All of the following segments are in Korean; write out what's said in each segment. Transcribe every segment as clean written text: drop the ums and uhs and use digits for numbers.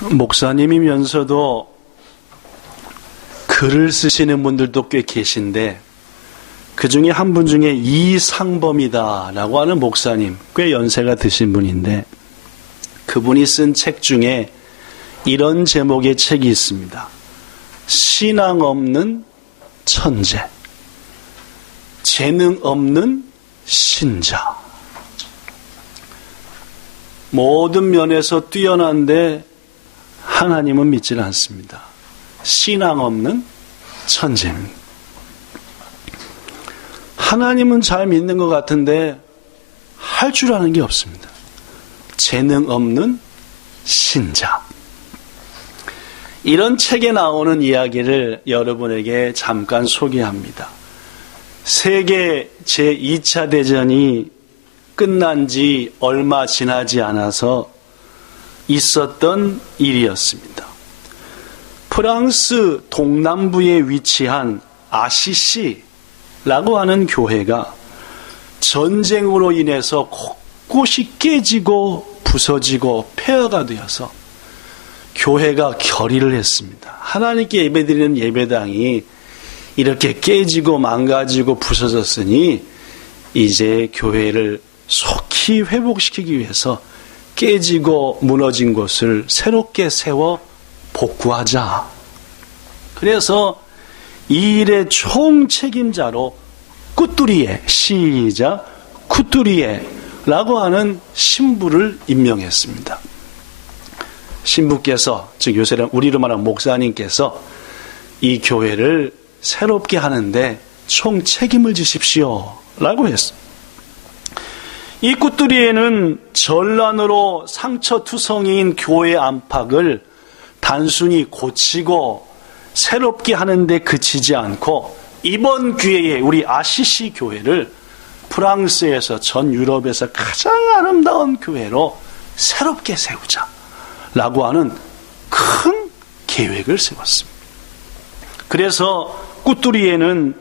목사님이면서도 글을 쓰시는 분들도 꽤 계신데 그 중에 한 분 중에 이상범이다라고 하는 목사님, 꽤 연세가 드신 분인데 그분이 쓴 책 중에 이런 제목의 책이 있습니다. 신앙 없는 천재, 재능 없는 신자. 모든 면에서 뛰어난데 하나님은 믿질 않습니다. 신앙 없는 천재입니다. 하나님은 잘 믿는 것 같은데 할 줄 아는 게 없습니다. 재능 없는 신자. 이런 책에 나오는 이야기를 여러분에게 잠깐 소개합니다. 세계 제2차 대전이 끝난 지 얼마 지나지 않아서 있었던 일이었습니다. 프랑스 동남부에 위치한 아시시라고 하는 교회가 전쟁으로 인해서 곳곳이 깨지고 부서지고 폐허가 되어서 교회가 결의를 했습니다. 하나님께 예배드리는 예배당이 이렇게 깨지고 망가지고 부서졌으니 이제 교회를 속히 회복시키기 위해서 깨지고 무너진 곳을 새롭게 세워 복구하자. 그래서 이 일의 총책임자로 꾸뚜리에, 시작, 꾸뚜리에라고 하는 신부를 임명했습니다. 신부께서, 즉 요새는 우리로 말하는 목사님께서 이 교회를 새롭게 하는데 총책임을 지십시오 라고 했습니다. 이 꾸뚜리에는 전란으로 상처투성이인 교회 안팎을 단순히 고치고 새롭게 하는데 그치지 않고 이번 기회에 우리 아시시 교회를 프랑스에서 전 유럽에서 가장 아름다운 교회로 새롭게 세우자 라고 하는 큰 계획을 세웠습니다. 그래서 꾸뚜리에는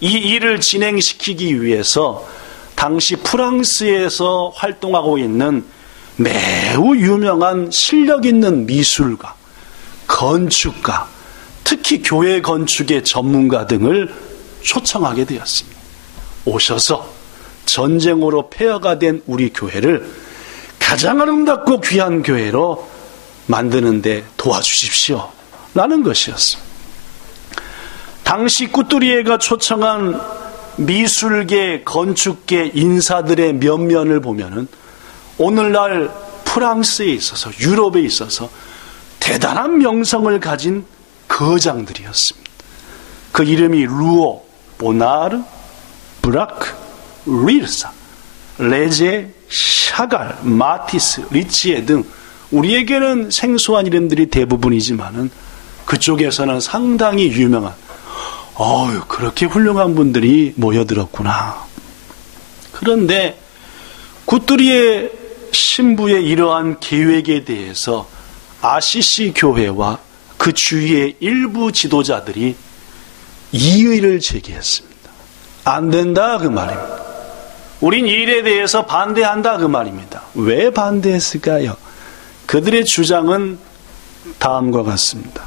이 일을 진행시키기 위해서 당시 프랑스에서 활동하고 있는 매우 유명한 실력 있는 미술가, 건축가, 특히 교회 건축의 전문가 등을 초청하게 되었습니다. 오셔서 전쟁으로 폐허가 된 우리 교회를 가장 아름답고 귀한 교회로 만드는 데 도와주십시오 라는 것이었습니다. 당시 꾸뚜리에가 초청한 미술계, 건축계 인사들의 면면을 보면은 오늘날 프랑스에 있어서 유럽에 있어서 대단한 명성을 가진 거장들이었습니다. 그 이름이 루오, 보나르, 브라크, 리르사, 레제, 샤갈, 마티스, 리치에 등 우리에게는 생소한 이름들이 대부분이지만은 그쪽에서는 상당히 유명한 그렇게 훌륭한 분들이 모여들었구나. 그런데 꾸뚜리에 신부의 이러한 계획에 대해서 아시시 교회와 그 주위의 일부 지도자들이 이의를 제기했습니다. 안 된다 그 말입니다. 우린 이 일에 대해서 반대한다 그 말입니다. 왜 반대했을까요? 그들의 주장은 다음과 같습니다.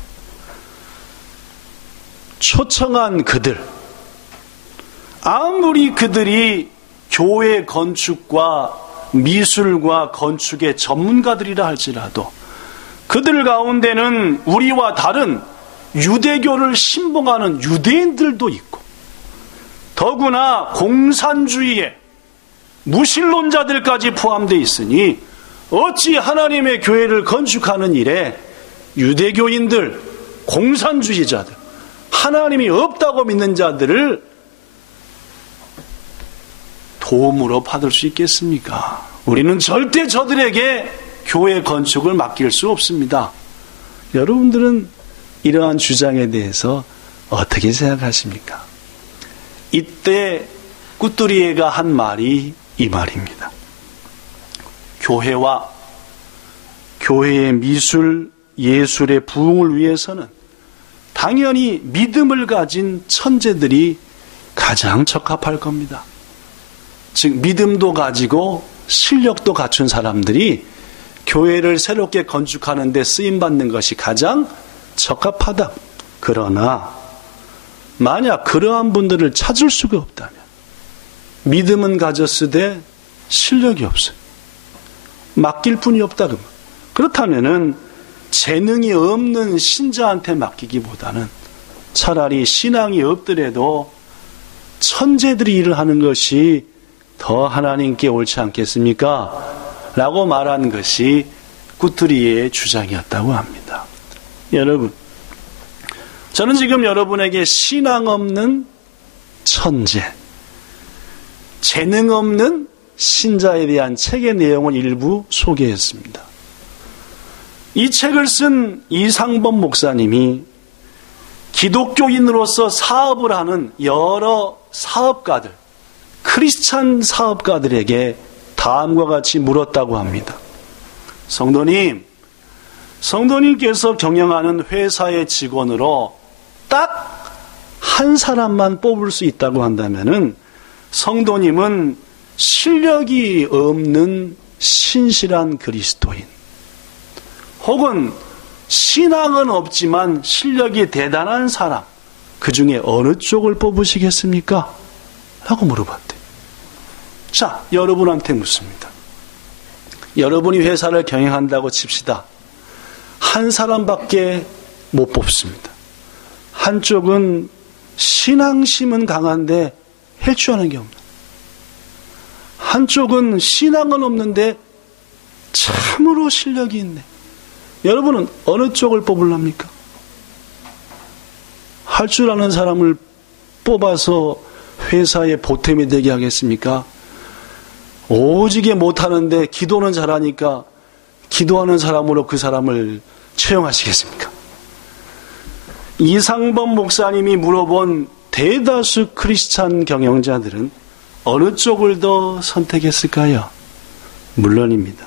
초청한 그들, 아무리 그들이 교회 건축과 미술과 건축의 전문가들이라 할지라도 그들 가운데는 우리와 다른 유대교를 신봉하는 유대인들도 있고 더구나 공산주의에 무신론자들까지 포함되어 있으니 어찌 하나님의 교회를 건축하는 일에 유대교인들, 공산주의자들, 하나님이 없다고 믿는 자들을 도움으로 받을 수 있겠습니까? 우리는 절대 저들에게 교회 건축을 맡길 수 없습니다. 여러분들은 이러한 주장에 대해서 어떻게 생각하십니까? 이때 꾸뚜리에가 한 말이 이 말입니다. 교회와 교회의 미술, 예술의 부흥을 위해서는 당연히 믿음을 가진 천재들이 가장 적합할 겁니다. 즉 믿음도 가지고 실력도 갖춘 사람들이 교회를 새롭게 건축하는 데 쓰임받는 것이 가장 적합하다. 그러나 만약 그러한 분들을 찾을 수가 없다면, 믿음은 가졌으되 실력이 없어요. 맡길 뿐이 없다. 그렇다면은 재능이 없는 신자한테 맡기기보다는 차라리 신앙이 없더라도 천재들이 일을 하는 것이 더 하나님께 옳지 않겠습니까? 라고 말한 것이 구트리에의 주장이었다고 합니다. 여러분, 저는 지금 여러분에게 신앙 없는 천재, 재능 없는 신자에 대한 책의 내용을 일부 소개했습니다. 이 책을 쓴 이상범 목사님이 기독교인으로서 사업을 하는 여러 사업가들, 크리스찬 사업가들에게 다음과 같이 물었다고 합니다. 성도님께서 경영하는 회사의 직원으로 딱 한 사람만 뽑을 수 있다고 한다면은 성도님은 실력이 없는 신실한 그리스도인, 혹은 신앙은 없지만 실력이 대단한 사람, 그 중에 어느 쪽을 뽑으시겠습니까? 라고 물어봤대요. 자, 여러분한테 묻습니다. 여러분이 회사를 경영한다고 칩시다. 한 사람밖에 못 뽑습니다. 한쪽은 신앙심은 강한데 헬주하는 게 없는, 한쪽은 신앙은 없는데 참으로 실력이 있네. 여러분은 어느 쪽을 뽑으랍니까? 할 줄 아는 사람을 뽑아서 회사의 보탬이 되게 하겠습니까? 오지게 못하는데 기도는 잘하니까 기도하는 사람으로 그 사람을 채용하시겠습니까? 이상범 목사님이 물어본 대다수 크리스찬 경영자들은 어느 쪽을 더 선택했을까요? 물론입니다.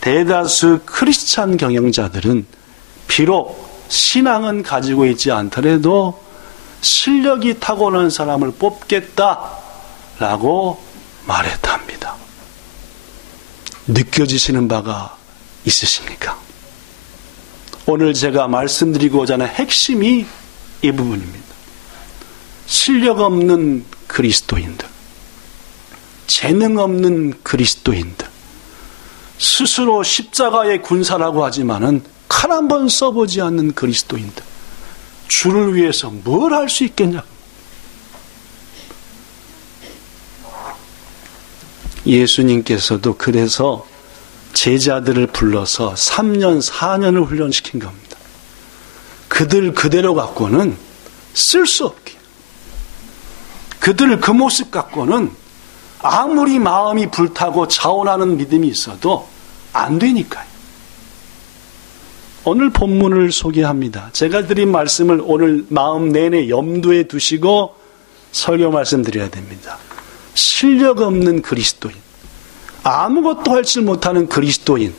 대다수 크리스찬 경영자들은 비록 신앙은 가지고 있지 않더라도 실력이 타고난 사람을 뽑겠다라고 말했답니다. 느껴지시는 바가 있으십니까? 오늘 제가 말씀드리고자 하는 핵심이 이 부분입니다. 실력 없는 그리스도인들, 재능 없는 그리스도인들, 스스로 십자가의 군사라고 하지만은 칼 한 번 써보지 않는 그리스도인들, 주를 위해서 뭘 할 수 있겠냐? 예수님께서도 그래서 제자들을 불러서 3년, 4년을 훈련시킨 겁니다. 그들 그대로 갖고는 쓸 수 없게. 그들 그 모습 갖고는 아무리 마음이 불타고 자원하는 믿음이 있어도 안 되니까요. 오늘 본문을 소개합니다. 제가 드린 말씀을 오늘 마음 내내 염두에 두시고 설교 말씀드려야 됩니다. 실력 없는 그리스도인, 아무것도 할 줄 못하는 그리스도인,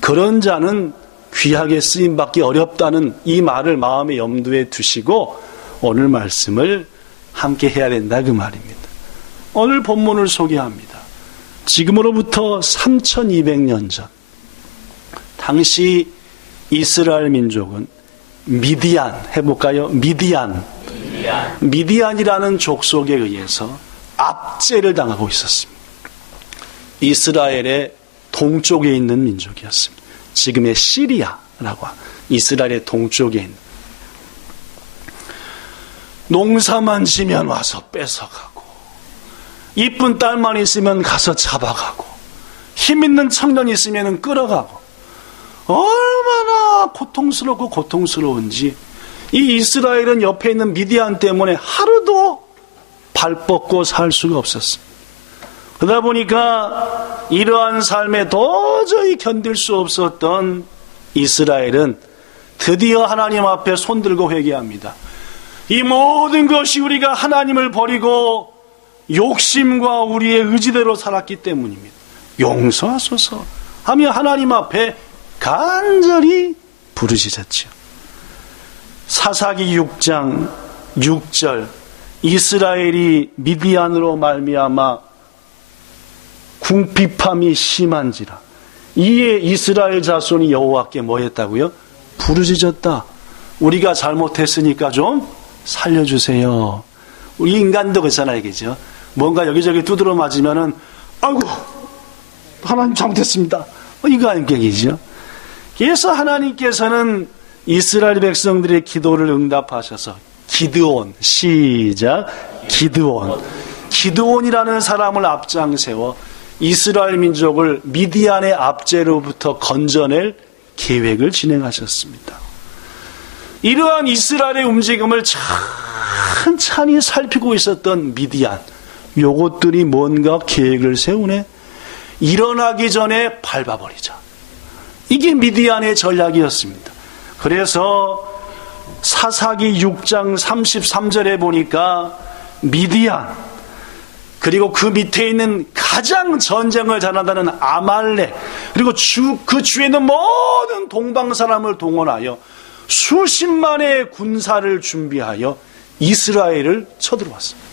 그런 자는 귀하게 쓰임받기 어렵다는 이 말을 마음의 염두에 두시고 오늘 말씀을 함께 해야 된다, 그 말입니다. 오늘 본문을 소개합니다. 지금으로부터 3200년 전, 당시 이스라엘 민족은 미디안, 해볼까요? 미디안이라는 족속에 의해서 압제를 당하고 있었습니다. 이스라엘의 동쪽에 있는 민족이었습니다. 지금의 시리아라고 이스라엘의 동쪽에 있는, 농사만 지면 와서 뺏어가고, 이쁜 딸만 있으면 가서 잡아가고, 힘 있는 청년이 있으면 끌어가고, 얼마나 고통스럽고 고통스러운지 이 이스라엘은 옆에 있는 미디안 때문에 하루도 발 뻗고 살 수가 없었습니다. 그러다 보니까 이러한 삶에 도저히 견딜 수 없었던 이스라엘은 드디어 하나님 앞에 손들고 회개합니다. 이 모든 것이 우리가 하나님을 버리고 욕심과 우리의 의지대로 살았기 때문입니다. 용서하소서 하며 하나님 앞에 간절히 부르짖었지요. 사사기 6장 6절, 이스라엘이 미디안으로 말미암아 궁핍함이 심한지라 이에 이스라엘 자손이 여호와께 뭐 했다고요? 부르짖었다. 우리가 잘못했으니까 좀 살려주세요. 우리 인간도 그렇잖아요, 그죠? 뭔가 여기저기 두드러 맞으면은 아이고 하나님 잘못했습니다. 이거 아니겠죠? 그래서 하나님께서는 이스라엘 백성들의 기도를 응답하셔서 기드온, 시작, 기드온이라는 사람을 앞장세워 이스라엘 민족을 미디안의 압제로부터 건져낼 계획을 진행하셨습니다. 이러한 이스라엘의 움직임을 찬찬히 살피고 있었던 미디안, 요것들이 뭔가 계획을 세우네. 일어나기 전에 밟아버리자. 이게 미디안의 전략이었습니다. 그래서 사사기 6장 33절에 보니까 미디안, 그리고 그 밑에 있는 가장 전쟁을 잘한다는 아말렉, 그리고 그 주에 있는 모든 동방 사람을 동원하여 수십만의 군사를 준비하여 이스라엘을 쳐들어왔습니다.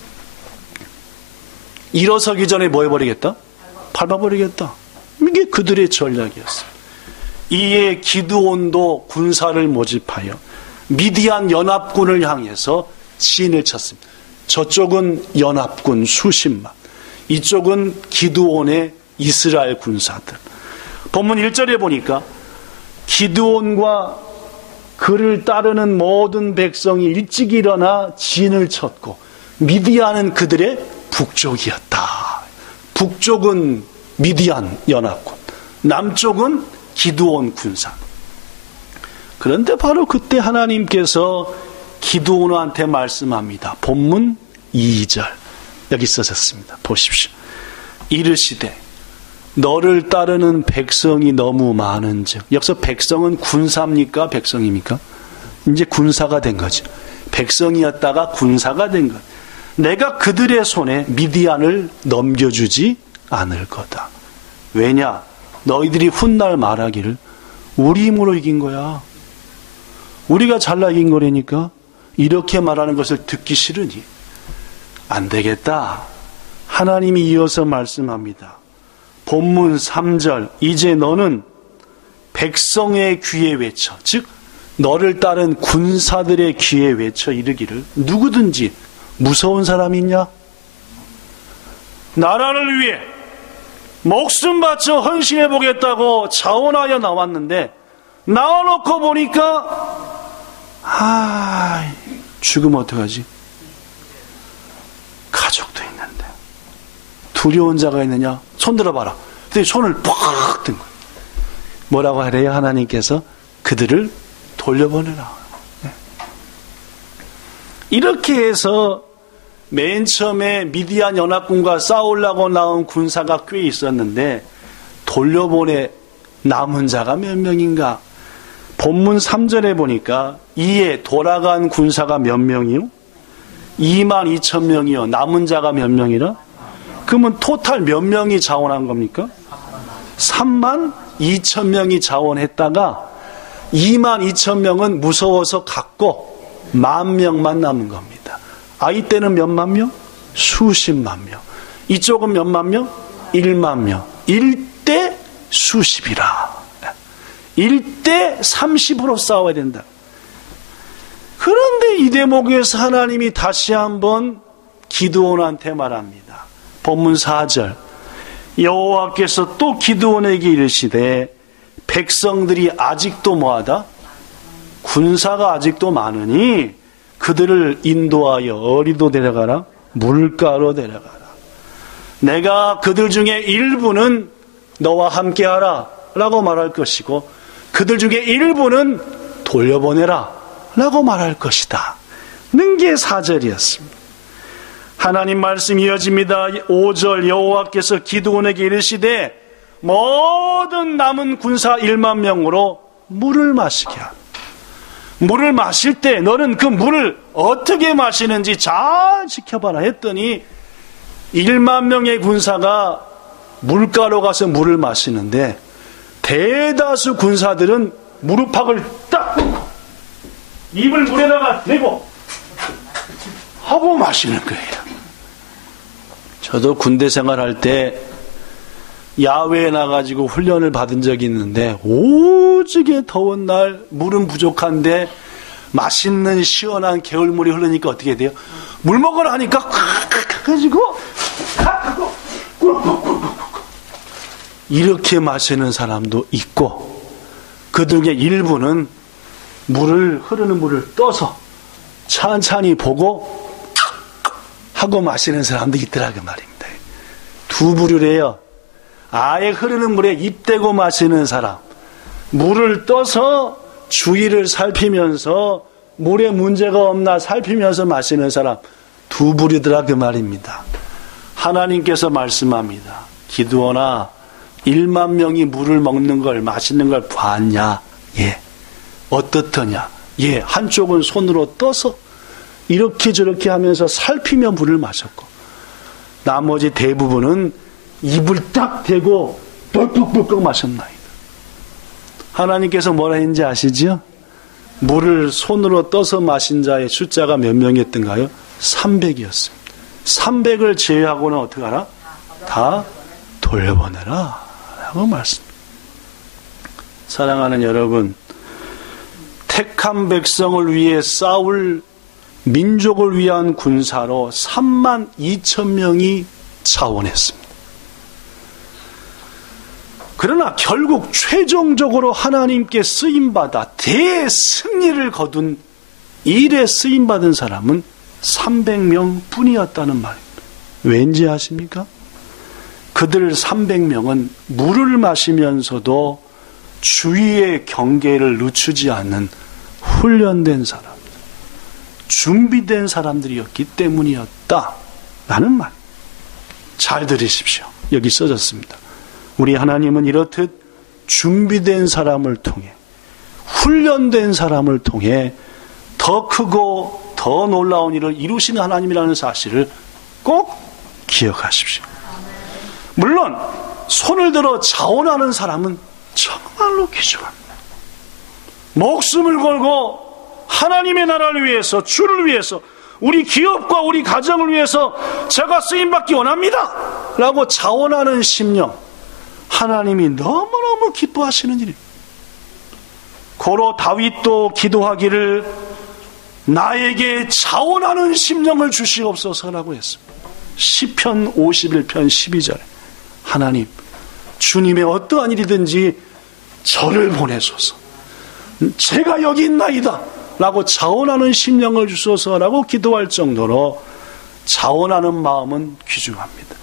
일어서기 전에 뭐 해버리겠다? 밟아버리겠다. 이게 그들의 전략이었습니다. 이에 기드온도 군사를 모집하여 미디안 연합군을 향해서 진을 쳤습니다. 저쪽은 연합군 수십만, 이쪽은 기드온의 이스라엘 군사들. 본문 1절에 보니까 기드온과 그를 따르는 모든 백성이 일찍 일어나 진을 쳤고 미디안은 그들의 북쪽이었다. 북쪽은 미디안 연합군, 남쪽은 기드온 군사. 그런데 바로 그때 하나님께서 기드온한테 말씀합니다. 본문 2절 여기 써졌습니다. 보십시오. 이르시되 너를 따르는 백성이 너무 많은즉, 여기서 백성은 군사입니까? 백성입니까? 이제 군사가 된 거죠. 백성이었다가 군사가 된 것. 내가 그들의 손에 미디안을 넘겨주지 않을 거다. 왜냐? 너희들이 훗날 말하기를 우리 힘으로 이긴 거야. 우리가 잘나 이긴 거라니까. 이렇게 말하는 것을 듣기 싫으니 안 되겠다. 하나님이 이어서 말씀합니다. 본문 3절 이제 너는 백성의 귀에 외쳐, 즉 너를 따른 군사들의 귀에 외쳐 이르기를 누구든지 무서운 사람이 있냐? 나라를 위해 목숨 바쳐 헌신해 보겠다고 자원하여 나왔는데 나와놓고 보니까 죽으면 어떡하지? 가족도 있는데 두려운 자가 있느냐? 손 들어봐라. 근데 손을 팍 든 거예요. 뭐라고 하래요? 하나님께서 그들을 돌려보내라. 이렇게 해서 맨 처음에 미디안 연합군과 싸우려고 나온 군사가 꽤 있었는데 돌려보내 남은 자가 몇 명인가? 본문 3절에 보니까 이에 돌아간 군사가 몇 명이요? 22,000명이요. 남은 자가 몇 명이라? 그러면 토탈 몇 명이 자원한 겁니까? 32,000명이 자원했다가 22,000명은 무서워서 갔고 10,000명만 남은 겁니다. 이때는 몇만 명? 수십만 명. 이쪽은 몇만 명? 1만 명. 1대 수십이라. 1대 30으로 싸워야 된다. 그런데 이 대목에서 하나님이 다시 한번 기드온한테 말합니다. 본문 4절 여호와께서 또 기드온에게 이르시되 백성들이 아직도 뭐하다? 군사가 아직도 많으니 그들을 인도하여 어디로 데려가라? 물가로 데려가라. 내가 그들 중에 일부는 너와 함께하라 라고 말할 것이고 그들 중에 일부는 돌려보내라 라고 말할 것이다 는 게 4절이었습니다. 하나님 말씀이 이어집니다. 5절 여호와께서 기드온에게 이르시되 모든 남은 군사 1만 명으로 물을 마시게 하라. 물을 마실 때 너는 그 물을 어떻게 마시는지 잘 지켜봐라 했더니 1만 명의 군사가 물가로 가서 물을 마시는데 대다수 군사들은 무릎팍을 딱 꿇고 입을 물에다가 대고 하고 마시는 거예요. 저도 군대 생활할 때 야외에 나가지고 훈련을 받은 적이 있는데 오지게 더운 날 물은 부족한데 맛있는 시원한 개울물이 흐르니까 어떻게 돼요? 물 먹으라 하니까 가지고 이렇게 마시는 사람도 있고, 그 중에 일부는 흐르는 물을 떠서 찬찬히 보고 하고 마시는 사람도 있더라고 말입니다. 두 부류래요. 아예 흐르는 물에 입 대고 마시는 사람, 물을 떠서 주위를 살피면서 물에 문제가 없나 살피면서 마시는 사람, 두 부류더라 그 말입니다. 하나님께서 말씀합니다. 기드온아, 1만 명이 물을 먹는 걸, 마시는 걸 봤냐? 예. 어떻더냐? 예. 한쪽은 손으로 떠서 이렇게 저렇게 하면서 살피며 물을 마셨고, 나머지 대부분은 입을 딱 대고 뻘뻘뻘 마셨나이다. 하나님께서 뭐라 했는지 아시죠? 물을 손으로 떠서 마신 자의 숫자가 몇 명이었던가요? 300이었습니다. 300을 제외하고는 어떻게 하라? 다 돌려보내라 라고 말씀. 사랑하는 여러분, 택한 백성을 위해 싸울 민족을 위한 군사로 3만 2천 명이 자원했습니다. 그러나 결국 최종적으로 하나님께 쓰임받아 대승리를 거둔 일에 쓰임받은 사람은 300명 뿐이었다는 말입니다. 왠지 아십니까? 그들 300명은 물을 마시면서도 주위의 경계를 늦추지 않는 훈련된 사람, 준비된 사람들이었기 때문이었다라는 말. 잘 들으십시오. 여기 써졌습니다. 우리 하나님은 이렇듯 준비된 사람을 통해, 훈련된 사람을 통해 더 크고 더 놀라운 일을 이루시는 하나님이라는 사실을 꼭 기억하십시오. 물론 손을 들어 자원하는 사람은 정말로 귀중합니다. 목숨을 걸고 하나님의 나라를 위해서, 주를 위해서, 우리 기업과 우리 가정을 위해서 제가 쓰임받기 원합니다 라고 자원하는 심령, 하나님이 너무너무 기뻐하시는 일입니다. 고로 다윗도 기도하기를 나에게 자원하는 심령을 주시옵소서라고 했습니다. 시편 51편 12절에 하나님, 주님의 어떠한 일이든지 저를 보내소서, 제가 여기 있나이다 라고 자원하는 심령을 주소서라고 기도할 정도로 자원하는 마음은 귀중합니다.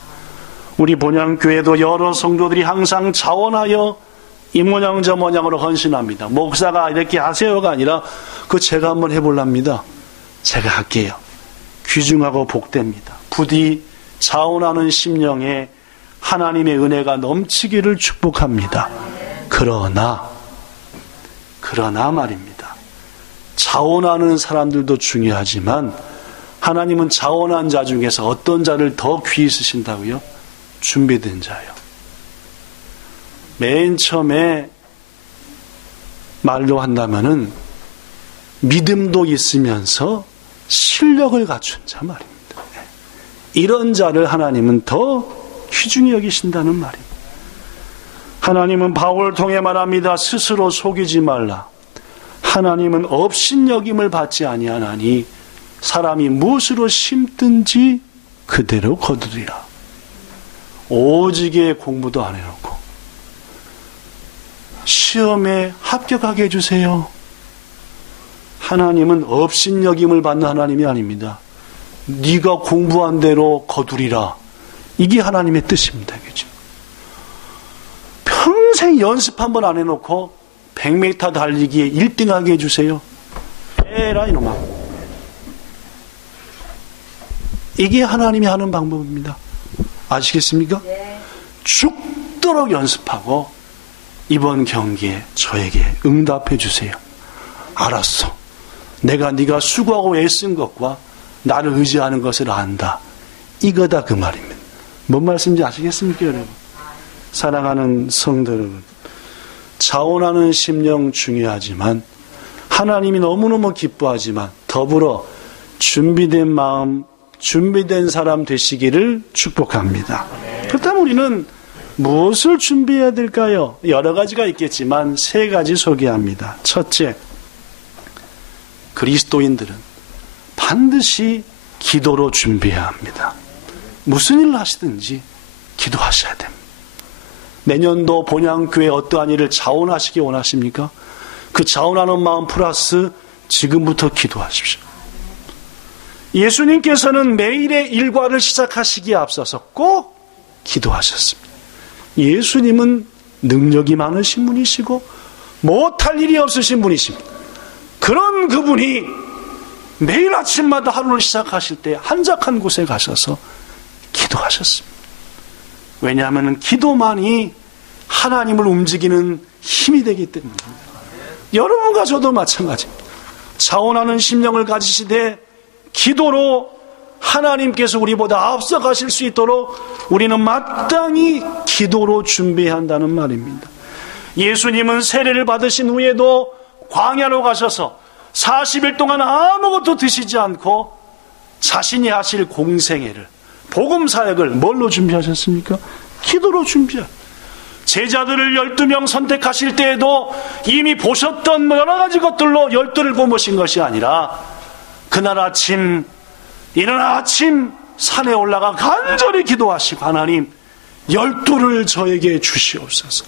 우리 본향교회도 여러 성도들이 항상 자원하여 이 모양 저 모양으로 헌신합니다. 목사가 이렇게 하세요가 아니라 그 제가 한번 해볼랍니다. 제가 할게요. 귀중하고 복됩니다. 부디 자원하는 심령에 하나님의 은혜가 넘치기를 축복합니다. 그러나 말입니다. 자원하는 사람들도 중요하지만 하나님은 자원한 자 중에서 어떤 자를 더 귀히 쓰신다고요? 준비된 자요. 맨 처음에 말로 한다면은 믿음도 있으면서 실력을 갖춘 자 말입니다. 이런 자를 하나님은 더 귀중히 여기신다는 말입니다. 하나님은 바울을 통해 말합니다. 스스로 속이지 말라. 하나님은 업신여김을 받지 아니하나니 사람이 무엇으로 심든지 그대로 거두리라. 오지게 공부도 안 해놓고 시험에 합격하게 해주세요. 하나님은 업신여김을 받는 하나님이 아닙니다. 네가 공부한 대로 거두리라. 이게 하나님의 뜻입니다. 그죠? 평생 연습 한번 안 해놓고 100m 달리기에 1등하게 해주세요. 에라 이놈아. 이게 하나님이 하는 방법입니다. 아시겠습니까? 네. 죽도록 연습하고 이번 경기에 저에게 응답해 주세요. 알았어. 내가 네가 수고하고 애쓴 것과 나를 의지하는 것을 안다. 이거다 그 말입니다. 뭔 말씀인지 아시겠습니까, 여러분? 사랑하는 성도 여러분, 자원하는 심령 중요하지만 하나님이 너무너무 기뻐하지만 더불어 준비된 마음, 준비된 사람 되시기를 축복합니다. 그렇다면 우리는 무엇을 준비해야 될까요? 여러 가지가 있겠지만 세 가지 소개합니다. 첫째, 그리스도인들은 반드시 기도로 준비해야 합니다. 무슨 일을 하시든지 기도하셔야 됩니다. 내년도 본향교회 어떠한 일을 자원하시기 원하십니까? 그 자원하는 마음 플러스 지금부터 기도하십시오. 예수님께서는 매일의 일과를 시작하시기에 앞서서 꼭 기도하셨습니다. 예수님은 능력이 많으신 분이시고 못할 일이 없으신 분이십니다. 그런 그분이 매일 아침마다 하루를 시작하실 때 한적한 곳에 가셔서 기도하셨습니다. 왜냐하면 기도만이 하나님을 움직이는 힘이 되기 때문입니다. 여러분과 저도 마찬가지입니다. 자원하는 심령을 가지시되 기도로 하나님께서 우리보다 앞서가실 수 있도록 우리는 마땅히 기도로 준비해야 한다는 말입니다. 예수님은 세례를 받으신 후에도 광야로 가셔서 40일 동안 아무것도 드시지 않고 자신이 하실 공생애를, 복음 사역을 뭘로 준비하셨습니까? 기도로 준비하셨습니다. 제자들을 12명 선택하실 때에도 이미 보셨던 여러 가지 것들로 12를 뽑으신 것이 아니라 그날 아침, 일어나 아침 산에 올라가 간절히 기도하시고 하나님 12를 저에게 주시옵소서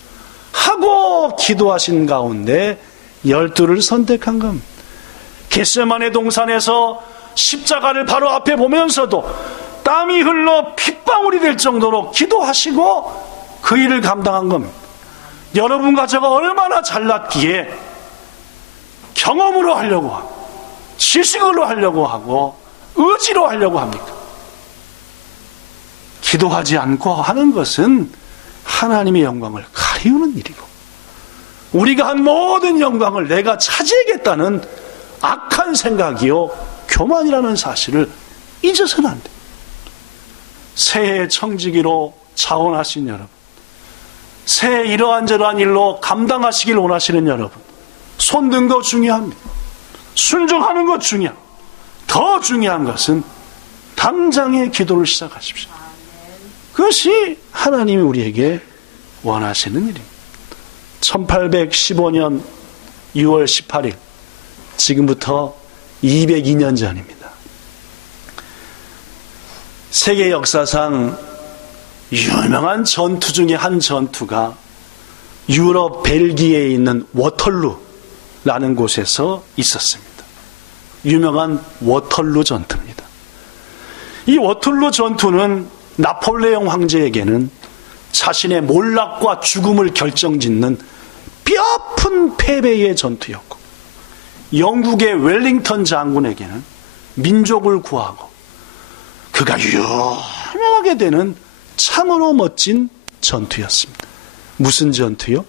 하고 기도하신 가운데 12를 선택한 겁니다. 겟세마네 동산에서 십자가를 바로 앞에 보면서도 땀이 흘러 핏방울이 될 정도로 기도하시고 그 일을 감당한 겁니다. 여러분과 제가 얼마나 잘났기에 경험으로 하려고 하고 지식으로 하려고 하고 의지로 하려고 합니까? 기도하지 않고 하는 것은 하나님의 영광을 가리우는 일이고 우리가 한 모든 영광을 내가 차지하겠다는 악한 생각이요 교만이라는 사실을 잊어서는 안 돼. 새해 청지기로 자원하신 여러분, 새해 이러한 저러한 일로 감당하시길 원하시는 여러분, 손든 거 중요합니다. 순종하는 것 중요합니다. 더 중요한 것은 당장의 기도를 시작하십시오. 그것이 하나님이 우리에게 원하시는 일입니다. 1815년 6월 18일, 지금부터 202년 전입니다. 세계 역사상 유명한 전투 중에 한 전투가 유럽 벨기에에 있는 워털루라는 곳에서 있었습니다. 유명한 워털루 전투입니다. 이 워털루 전투는 나폴레옹 황제에게는 자신의 몰락과 죽음을 결정짓는 뼈아픈 패배의 전투였고 영국의 웰링턴 장군에게는 민족을 구하고 그가 유명하게 되는 참으로 멋진 전투였습니다. 무슨 전투요?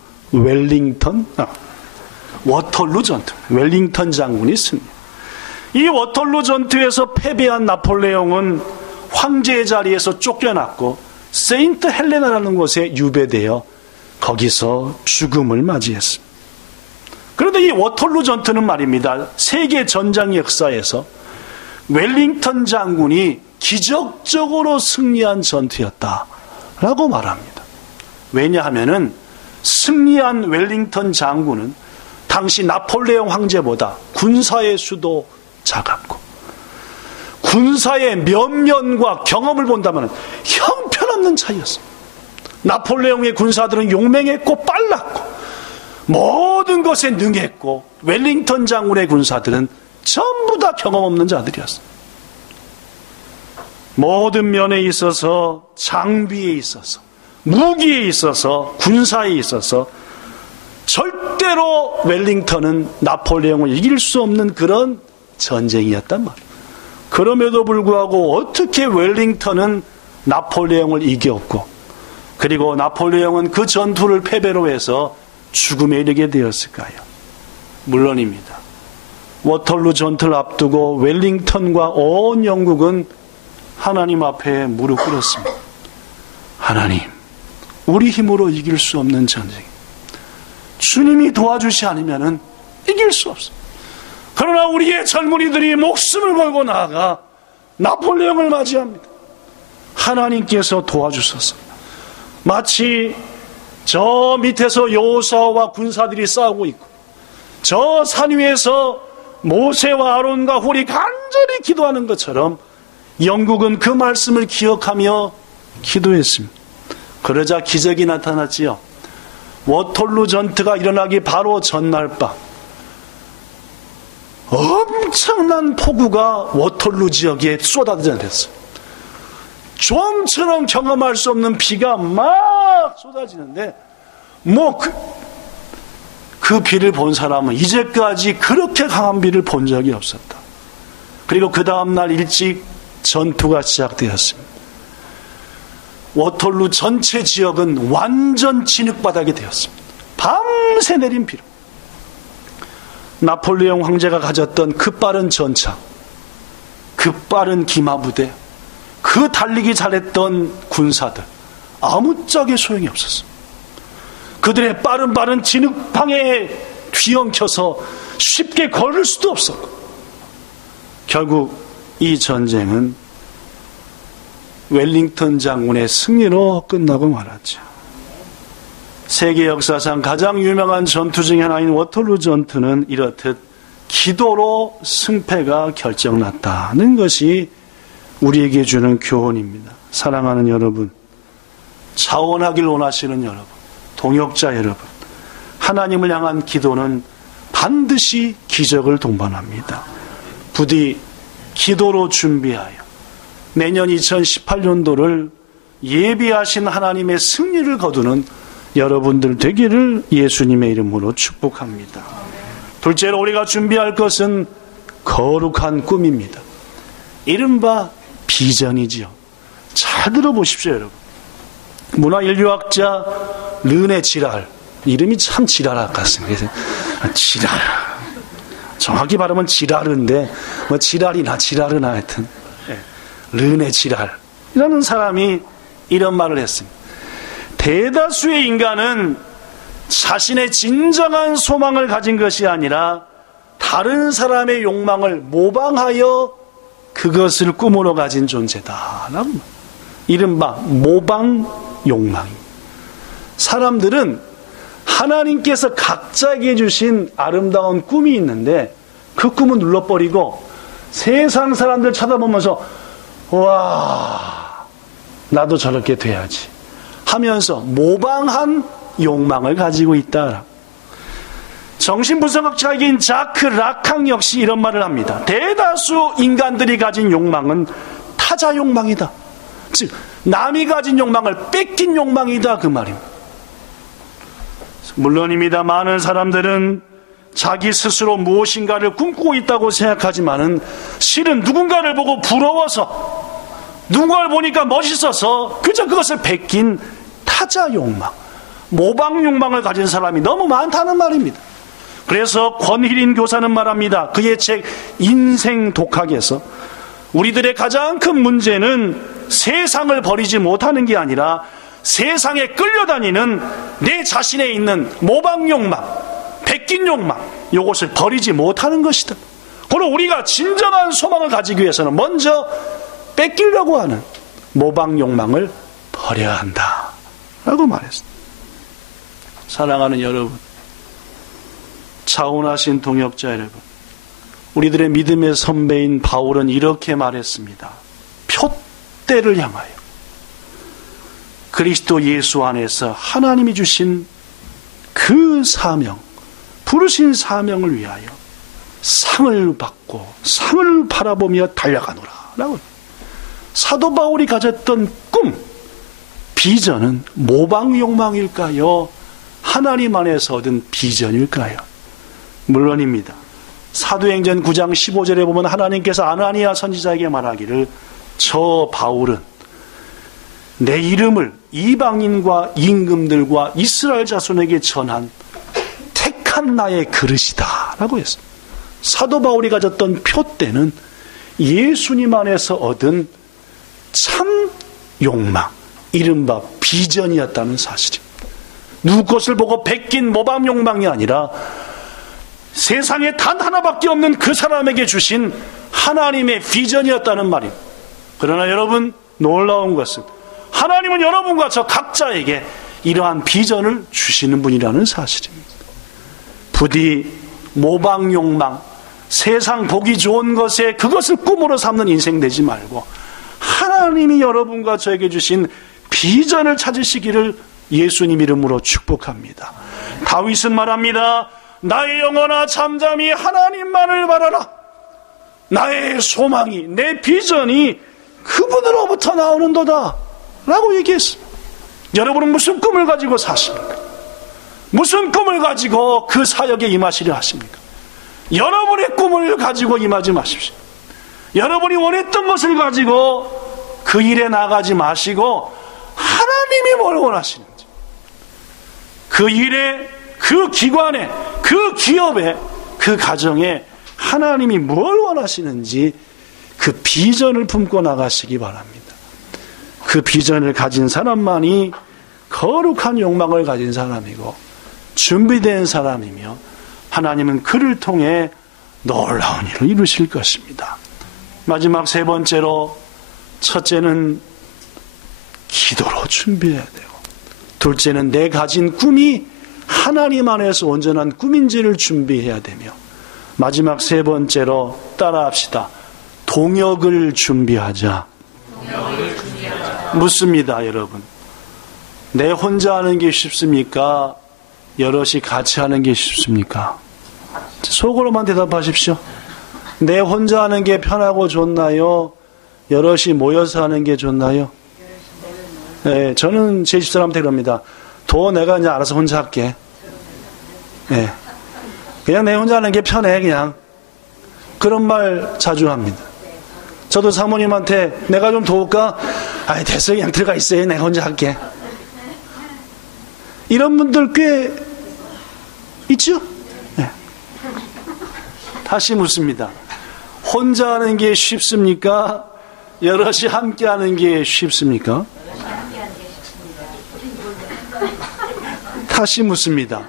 워털루 전투. 웰링턴 장군이 승리. 이 워털루 전투에서 패배한 나폴레옹은 황제의 자리에서 쫓겨났고 세인트 헬레나라는 곳에 유배되어 거기서 죽음을 맞이했습니다. 그런데 이 워털루 전투는 말입니다. 세계 전장 역사에서 웰링턴 장군이 기적적으로 승리한 전투였다라고 말합니다. 왜냐하면은 승리한 웰링턴 장군은 당시 나폴레옹 황제보다 군사의 수도 작았고 군사의 면면과 경험을 본다면 형편없는 차이였습니다. 나폴레옹의 군사들은 용맹했고 빨랐고 모든 것에 능했고 웰링턴 장군의 군사들은 전부 다 경험 없는 자들이었습니다. 모든 면에 있어서 장비에 있어서 무기에 있어서 군사에 있어서 절대로 웰링턴은 나폴레옹을 이길 수 없는 그런 전쟁이었단 말이에요. 그럼에도 불구하고 어떻게 웰링턴은 나폴레옹을 이겼고 그리고 나폴레옹은 그 전투를 패배로 해서 죽음에 이르게 되었을까요? 물론입니다. 워털루 전투를 앞두고 웰링턴과 온 영국은 하나님 앞에 무릎 꿇었습니다. 하나님, 우리 힘으로 이길 수 없는 전쟁. 주님이 도와주시 않으면 이길 수 없습니다. 그러나 우리의 젊은이들이 목숨을 걸고 나아가 나폴레옹을 맞이합니다. 하나님께서 도와주소서. 마치 저 밑에서 여호수아와 군사들이 싸우고 있고 저 산 위에서 모세와 아론과 홀이 간절히 기도하는 것처럼 영국은 그 말씀을 기억하며 기도했습니다. 그러자 기적이 나타났지요. 워털루 전투가 일어나기 바로 전날 밤 엄청난 폭우가 워털루 지역에 쏟아졌어요. 좀처럼 경험할 수 없는 비가 막 쏟아지는데 그 비를 본 사람은 이제까지 그렇게 강한 비를 본 적이 없었다. 그리고 그 다음날 일찍 전투가 시작되었습니다. 워털루 전체 지역은 완전 진흙바닥이 되었습니다. 밤새 내린 비로. 나폴레옹 황제가 가졌던 그 빠른 전차, 그 빠른 기마부대, 그 달리기 잘했던 군사들 아무짝에 소용이 없었습니다. 그들의 빠른 진흙방에 뒤엉켜서 쉽게 걸을 수도 없었고 결국 이 전쟁은 웰링턴 장군의 승리로 끝나고 말았죠. 세계 역사상 가장 유명한 전투 중에 하나인 워털루 전투는 이렇듯 기도로 승패가 결정났다는 것이 우리에게 주는 교훈입니다. 사랑하는 여러분, 자원하길 원하시는 여러분, 동역자 여러분, 하나님을 향한 기도는 반드시 기적을 동반합니다. 부디 기도로 준비하여 내년 2018년도를 예비하신 하나님의 승리를 거두는 여러분들 되기를 예수님의 이름으로 축복합니다. 둘째로 우리가 준비할 것은 거룩한 꿈입니다. 이른바 비전이지요. 잘 들어보십시오, 여러분. 문화인류학자 르네 지랄, 이름이 참 지랄 같습니다. 지랄, 정확히 말하면 지랄인데 지랄이나 하여튼 르네 지랄이라는 사람이 이런 말을 했습니다. 대다수의 인간은 자신의 진정한 소망을 가진 것이 아니라 다른 사람의 욕망을 모방하여 그것을 꿈으로 가진 존재다. 이른바 모방 욕망입니다. 사람들은 하나님께서 각자에게 주신 아름다운 꿈이 있는데 그 꿈은 눌러버리고 세상 사람들 쳐다보면서 와, 나도 저렇게 돼야지 하면서 모방한 욕망을 가지고 있다. 정신분석학자인 자크 라캉 역시 이런 말을 합니다. 대다수 인간들이 가진 욕망은 타자 욕망이다. 즉 남이 가진 욕망을 뺏긴 욕망이다, 그 말입니다. 물론입니다. 많은 사람들은 자기 스스로 무엇인가를 꿈꾸고 있다고 생각하지만은 실은 누군가를 보고 부러워서, 누군가를 보니까 멋있어서 그저 그것을 뺏긴 타자 욕망, 모방 욕망을 가진 사람이 너무 많다는 말입니다. 그래서 권희린 교사는 말합니다. 그의 책 인생 독학에서 우리들의 가장 큰 문제는 세상을 버리지 못하는 게 아니라 세상에 끌려다니는 내 자신에 있는 모방 욕망, 뺏긴 욕망, 이것을 버리지 못하는 것이다. 그리고 우리가 진정한 소망을 가지기 위해서는 먼저 뺏기려고 하는 모방 욕망을 버려야 한다 라고 말했습니다. 사랑하는 여러분, 차원하신 동역자 여러분, 우리들의 믿음의 선배인 바울은 이렇게 말했습니다. 표대를 향하여 그리스도 예수 안에서 하나님이 주신 그 사명, 부르신 사명을 위하여 상을 받고 상을 바라보며 달려가노라 라고. 사도 바울이 가졌던 꿈, 비전은 모방 욕망일까요? 하나님 안에서 얻은 비전일까요? 물론입니다. 사도행전 9장 15절에 보면 하나님께서 아나니아 선지자에게 말하기를 저 바울은 내 이름을 이방인과 임금들과 이스라엘 자손에게 전한 택한 나의 그릇이다 라고 했습니다. 사도 바울이 가졌던 표대는 예수님 안에서 얻은 참 욕망, 이른바 비전이었다는 사실입니다. 누구 것을 보고 베낀 모방 욕망이 아니라 세상에 단 하나밖에 없는 그 사람에게 주신 하나님의 비전이었다는 말입니다. 그러나 여러분, 놀라운 것은 하나님은 여러분과 저 각자에게 이러한 비전을 주시는 분이라는 사실입니다. 부디 모방 욕망, 세상 보기 좋은 것에 그것을 꿈으로 삼는 인생 되지 말고 하나님이 여러분과 저에게 주신 비전을 찾으시기를 예수님 이름으로 축복합니다. 다윗은 말합니다. 나의 영혼아 잠잠히 하나님만을 바라라. 나의 소망이, 내 비전이 그분으로부터 나오는도다 라고 얘기했습니다. 여러분은 무슨 꿈을 가지고 사십니까? 무슨 꿈을 가지고 그 사역에 임하시려 하십니까? 여러분의 꿈을 가지고 임하지 마십시오. 여러분이 원했던 것을 가지고 그 일에 나가지 마시고 하나님이 뭘 원하시는지, 그 일에, 그 기관에, 그 기업에, 그 가정에 하나님이 뭘 원하시는지 그 비전을 품고 나가시기 바랍니다. 그 비전을 가진 사람만이 거룩한 욕망을 가진 사람이고 준비된 사람이며 하나님은 그를 통해 놀라운 일을 이루실 것입니다. 마지막 세 번째로, 첫째는 기도로 준비해야 되고, 둘째는 내 가진 꿈이 하나님 안에서 온전한 꿈인지를 준비해야 되며, 마지막 세 번째로 따라합시다. 동역을 준비하자. 묻습니다, 여러분. 내 혼자 하는 게 쉽습니까? 여럿이 같이 하는 게 쉽습니까? 속으로만 대답하십시오. 내 혼자 하는 게 편하고 좋나요? 여럿이 모여서 하는 게 좋나요? 네, 저는 제 집사람한테 그럽니다. 내가 이제 알아서 혼자 할게. 네. 그냥 내 혼자 하는 게 편해, 그냥. 그런 말 자주 합니다. 저도 사모님한테 내가 좀 도울까? 아이, 됐어, 그냥 들어가 있어요. 내가 혼자 할게. 이런 분들 꽤 있죠? 네. 다시 묻습니다. 혼자 하는 게 쉽습니까? 여럿이 함께 하는 게 쉽습니까? 다시 묻습니다.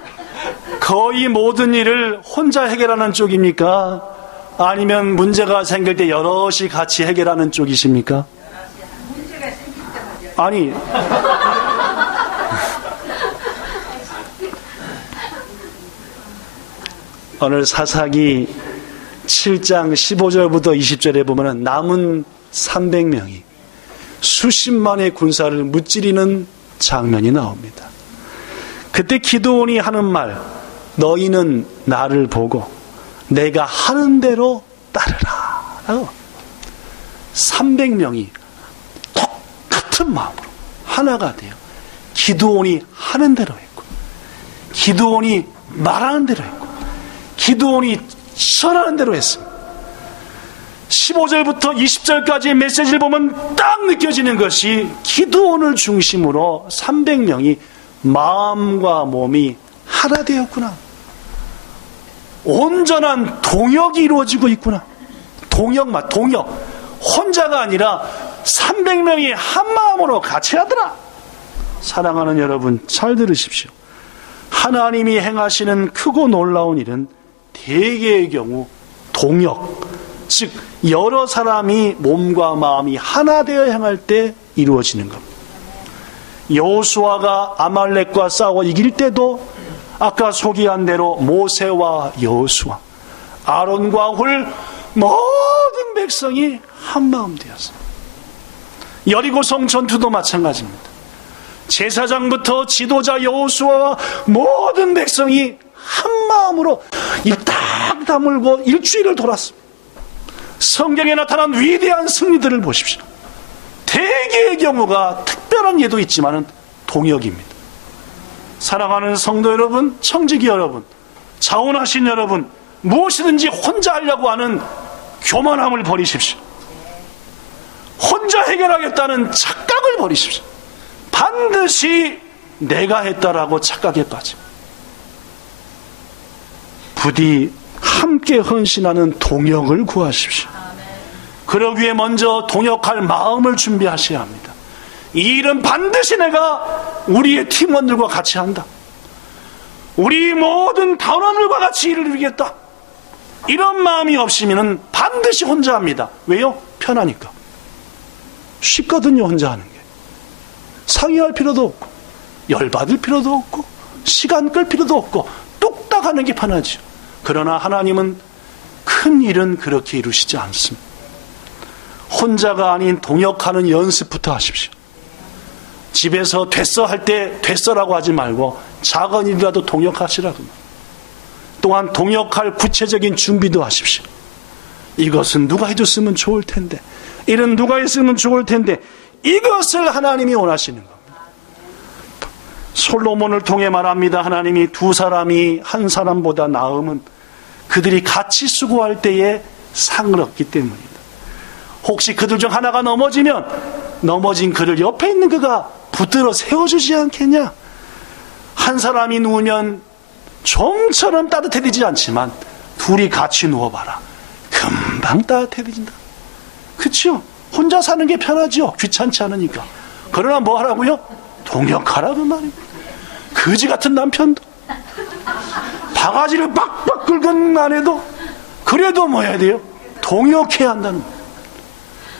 거의 모든 일을 혼자 해결하는 쪽입니까? 아니면 문제가 생길 때 여럿이 같이 해결하는 쪽이십니까? 아니, 오늘 사사기 7장 15절부터 20절에 보면 남은 300명이 수십만의 군사를 무찌르는 장면이 나옵니다. 그때 기드온이 하는 말, 너희는 나를 보고 내가 하는 대로 따르라. 300명이 똑같은 마음으로 하나가 돼요. 기드온이 하는 대로 했고, 기드온이 말하는 대로 했고, 기드온이 선하는 대로 했습니다. 15절부터 20절까지의 메시지를 보면 딱 느껴지는 것이 기드온을 중심으로 300명이 마음과 몸이 하나 되었구나. 온전한 동역이 이루어지고 있구나. 동역. 혼자가 아니라 300명이 한 마음으로 같이 하더라. 사랑하는 여러분, 잘 들으십시오. 하나님이 행하시는 크고 놀라운 일은 대개의 경우 동역, 즉 여러 사람이 몸과 마음이 하나 되어 행할 때 이루어지는 겁니다. 여호수아가 아말렉과 싸워 이길 때도 아까 소개한 대로 모세와 여호수아, 아론과 훌 모든 백성이 한마음 되었습니다. 여리고성 전투도 마찬가지입니다. 제사장부터 지도자 여호수아와 모든 백성이 한마음으로 입 딱 다물고 일주일을 돌았습니다. 성경에 나타난 위대한 승리들을 보십시오. 대개의 경우가 특별한 예도 있지만 동역입니다. 사랑하는 성도 여러분, 청지기 여러분, 자원하신 여러분, 무엇이든지 혼자 하려고 하는 교만함을 버리십시오. 혼자 해결하겠다는 착각을 버리십시오. 반드시 내가 했다라고 착각에 빠집니다. 부디 함께 헌신하는 동역을 구하십시오. 그러기 위해 먼저 동역할 마음을 준비하셔야 합니다. 이 일은 반드시 내가 우리의 팀원들과 같이 한다. 우리 모든 단원들과 같이 일을 이루겠다. 이런 마음이 없으면 반드시 혼자 합니다. 왜요? 편하니까. 쉽거든요, 혼자 하는 게. 상의할 필요도 없고 열받을 필요도 없고 시간 끌 필요도 없고 뚝딱 하는 게 편하죠. 그러나 하나님은 큰 일은 그렇게 이루시지 않습니다. 혼자가 아닌 동역하는 연습부터 하십시오. 집에서 됐어 할 때 됐어라고 하지 말고 작은 일이라도 동역하시라고. 또한 동역할 구체적인 준비도 하십시오. 이것은 누가 해줬으면 좋을 텐데, 이런 누가 했으면 좋을 텐데, 이것을 하나님이 원하시는 겁니다. 솔로몬을 통해 말합니다. 하나님이 두 사람이 한 사람보다 나음은 그들이 같이 수고할 때에 상을 얻기 때문이다. 혹시 그들 중 하나가 넘어지면 넘어진 그를 옆에 있는 그가 붙들어 세워주지 않겠냐? 한 사람이 누우면 좀처럼 따뜻해지지 않지만 둘이 같이 누워봐라. 금방 따뜻해진다. 그렇죠? 혼자 사는 게 편하죠. 귀찮지 않으니까. 그러나 뭐 하라고요? 동역하라고 말입니다. 거지 같은 남편도 바가지를 빡빡 긁은 아내도 그래도 뭐 해야 돼요? 동역해야 한다는 거예요.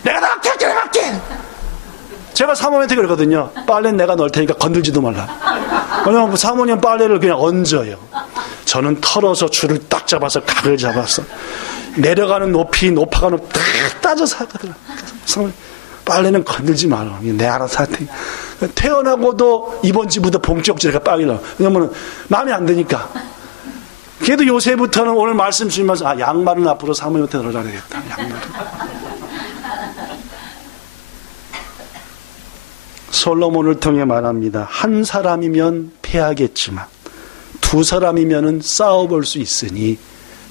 내가 갈게. 제가 사모님한테 그러거든요. 빨래는 내가 넣을 테니까 건들지도 말라. 왜냐면 사모님 빨래를 그냥 얹어요. 저는 털어서 줄을 딱 잡아서 각을 잡아서 내려가는 노파가 딱 따져서 하거든요. 사모님 빨래는 건들지 마라. 내 알아서 할 테니까. 태어나고도 이번 주부터 봉쪽지가 빨리 나와. 왜냐면 마음에 안 드니까. 그래도 요새부터는 오늘 말씀 주시면서 양말은 앞으로 사모님한테 넣으라 되겠다. 양말은. 솔로몬을 통해 말합니다. 한 사람이면 패하겠지만 두 사람이면 싸워볼 수 있으니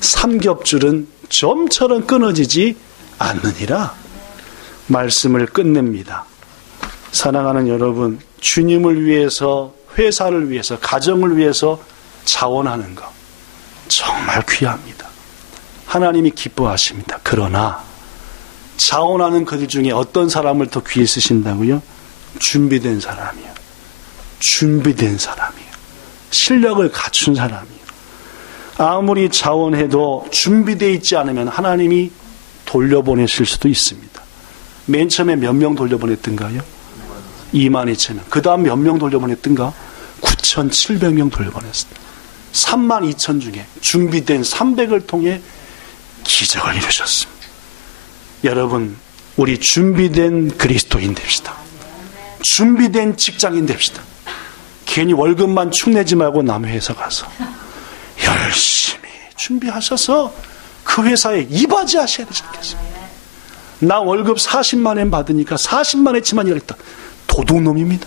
삼겹줄은 좀처럼 끊어지지 않느니라. 말씀을 끝냅니다. 사랑하는 여러분, 주님을 위해서, 회사를 위해서, 가정을 위해서 자원하는 것 정말 귀합니다. 하나님이 기뻐하십니다. 그러나 자원하는 그들 중에 어떤 사람을 더 귀히 쓰신다고요? 준비된 사람이요. 준비된 사람이요. 실력을 갖춘 사람이요. 아무리 자원해도 준비되어 있지 않으면 하나님이 돌려보내실 수도 있습니다. 맨 처음에 몇 명 돌려보냈던가요? 22,000명. 그 다음 몇 명 돌려보냈던가? 9,700명 돌려보냈습니다. 32,000 중에 준비된 300을 통해 기적을 이루셨습니다. 여러분, 우리 준비된 그리스도인 됩시다. 준비된 직장인 됩시다. 괜히 월급만 축내지 말고 남의 회사 가서 열심히 준비하셔서 그 회사에 이바지 하셔야 되지 않겠습니까? 나 월급 40만 원 받으니까 40만 원치만 일했다. 도둑놈입니다.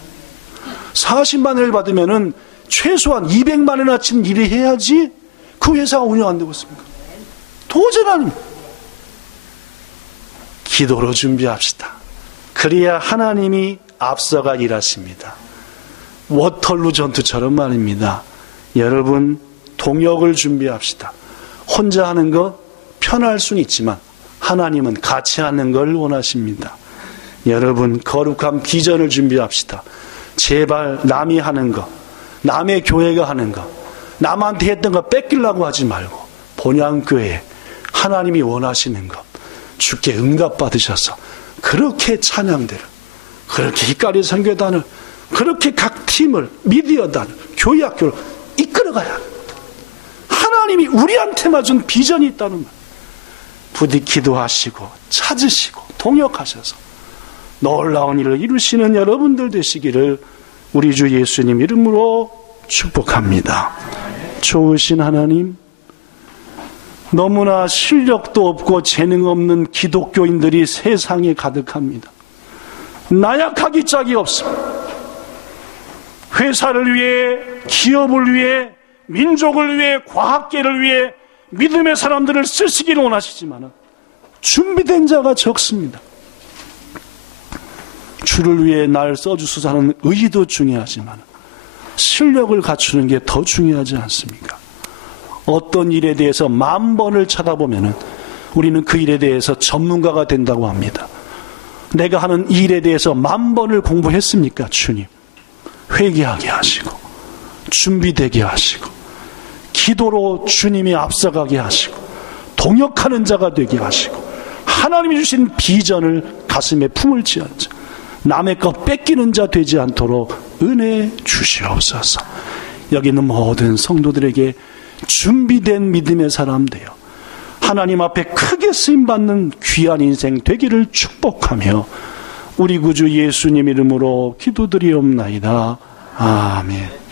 40만 원을 받으면은 최소한 200만 원어치는 일을 해야지 그 회사가 운영 안 되고 있습니까? 도저히 아닙니다. 기도로 준비합시다. 그래야 하나님이 앞서가 일하십니다. 워털루 전투처럼 말입니다. 여러분, 동역을 준비합시다. 혼자 하는 거 편할 수는 있지만 하나님은 같이 하는 걸 원하십니다. 여러분, 거룩한 비전을 준비합시다. 제발 남이 하는 거, 남의 교회가 하는 거, 남한테 했던 거 뺏기려고 하지 말고 본향교회 하나님이 원하시는 것 주께 응답받으셔서 그렇게 찬양대를, 그렇게 히카리 선교단을, 그렇게 각 팀을, 미디어단을, 교회 학교를 이끌어가야 합니다. 하나님이 우리한테만 준 비전이 있다는 말. 부디 기도하시고 찾으시고 동역하셔서 놀라운 일을 이루시는 여러분들 되시기를 우리 주 예수님 이름으로 축복합니다. 좋으신 하나님, 너무나 실력도 없고 재능 없는 기독교인들이 세상에 가득합니다. 나약하기 짝이 없습니다. 회사를 위해, 기업을 위해, 민족을 위해, 과학계를 위해 믿음의 사람들을 쓰시기를 원하시지만 준비된 자가 적습니다. 주를 위해 날 써주소서하는 의의도 중요하지만 실력을 갖추는 게 더 중요하지 않습니까? 어떤 일에 대해서 10,000번을 찾아보면 우리는 그 일에 대해서 전문가가 된다고 합니다. 내가 하는 이 일에 대해서 10,000번을 공부했습니까? 주님, 회개하게 하시고 준비되게 하시고 기도로 주님이 앞서가게 하시고 동역하는 자가 되게 하시고 하나님이 주신 비전을 가슴에 품을지언정 남의 것 뺏기는 자 되지 않도록 은혜 주시옵소서. 여기 있는 모든 성도들에게 준비된 믿음의 사람 되어 하나님 앞에 크게 쓰임받는 귀한 인생 되기를 축복하며 우리 구주 예수님 이름으로 기도드리옵나이다. 아멘.